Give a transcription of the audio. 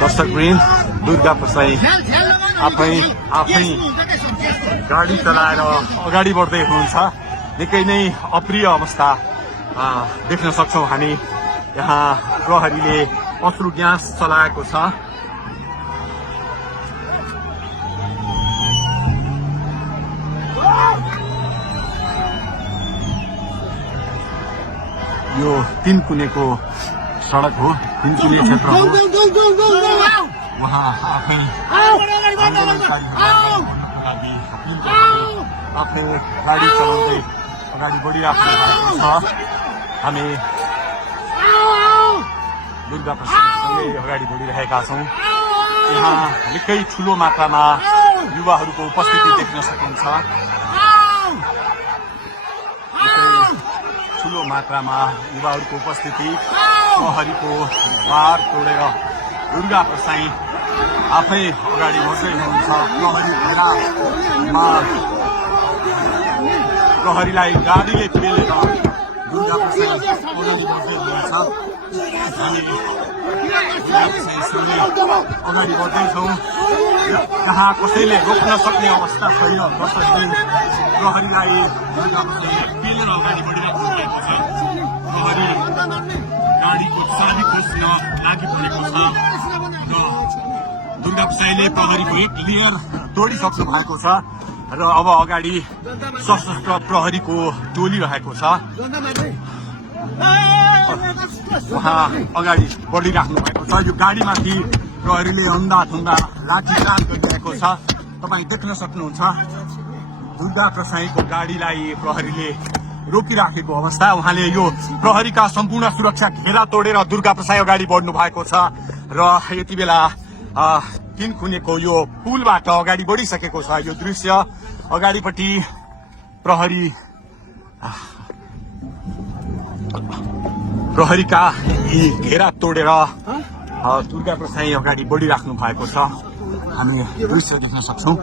दर्शकवृन्द दुर्गा प्रसाई आफै गाडी चलाएर अगाडि बढ्दै हुनुहुन्छ। निकै नै अप्रिय अवस्था देख्न सक्छौं हामी। यहाँ प्रहरीले अश्रु ग्यास चलाएको छ। यो तीनकुनेको सडक हो, तीनकुने क्षेत्र हो। उहाँ आफै आफै गाडी चलाउँदै अगाडि बढिराख्नु भएको छ। हामी दुर्गा प्रसादसँगै अगाडि बढिरहेका छौँ। यहाँ निकै ठुलो मात्रामा युवाहरूको उपस्थिति देख्न सकिन्छ। ठुलो मात्रामा युवाहरूको उपस्थिति, प्रहरीको बार तोडेर दुर्गा प्रसाई आफै अगाडि बढ्दै हुनुहुन्छ। प्रहरीलाई गाडीले पेलेर दुर्गा प्रसाई अगाडि बढ्दै हुनुहुन्छ। हामी अगाडि बढ्दैछौँ। यहाँ कसैले रोक्न सक्ने अवस्था छैन। प्रहरीलाई दुर्गा प्रसाई पेलेर अगाडि बढिरहेको भएको छ। प्रहरी गाडीको चाबी खोज्न लागिपरेको छ र दुर्गा प्रसाईले प्रहरीको एक लेयर तोडिसक्नु भएको छ र अब अगाडि सशस्त्र प्रहरीको टोली रहेको छ। उहाँ अगाडि बढिराख्नु भएको छ। यो गाडीमाथि प्रहरीले अन्धाधुन्दा लाठीचार्ज गरिरहेको छ। तपाईँ देख्न सक्नुहुन्छ दुर्गा प्रसाईको गाडीलाई प्रहरीले रोकिराखेको अवस्था। उहाँले यो प्रहरीका सम्पूर्ण सुरक्षा घेरा तोडेर दुर्गा प्रसाई अगाडि बढ्नु भएको छ र यति बेला तीनकुनेको यो पुलबाट अगाडि बढिसकेको छ। यो दृश्य अगाडिपट्टि प्रहरीका यी घेरा तोडेर दुर्गा प्रसाई अगाडि बढिराख्नु भएको छ। हामी दृश्य देख्न सक्छौं।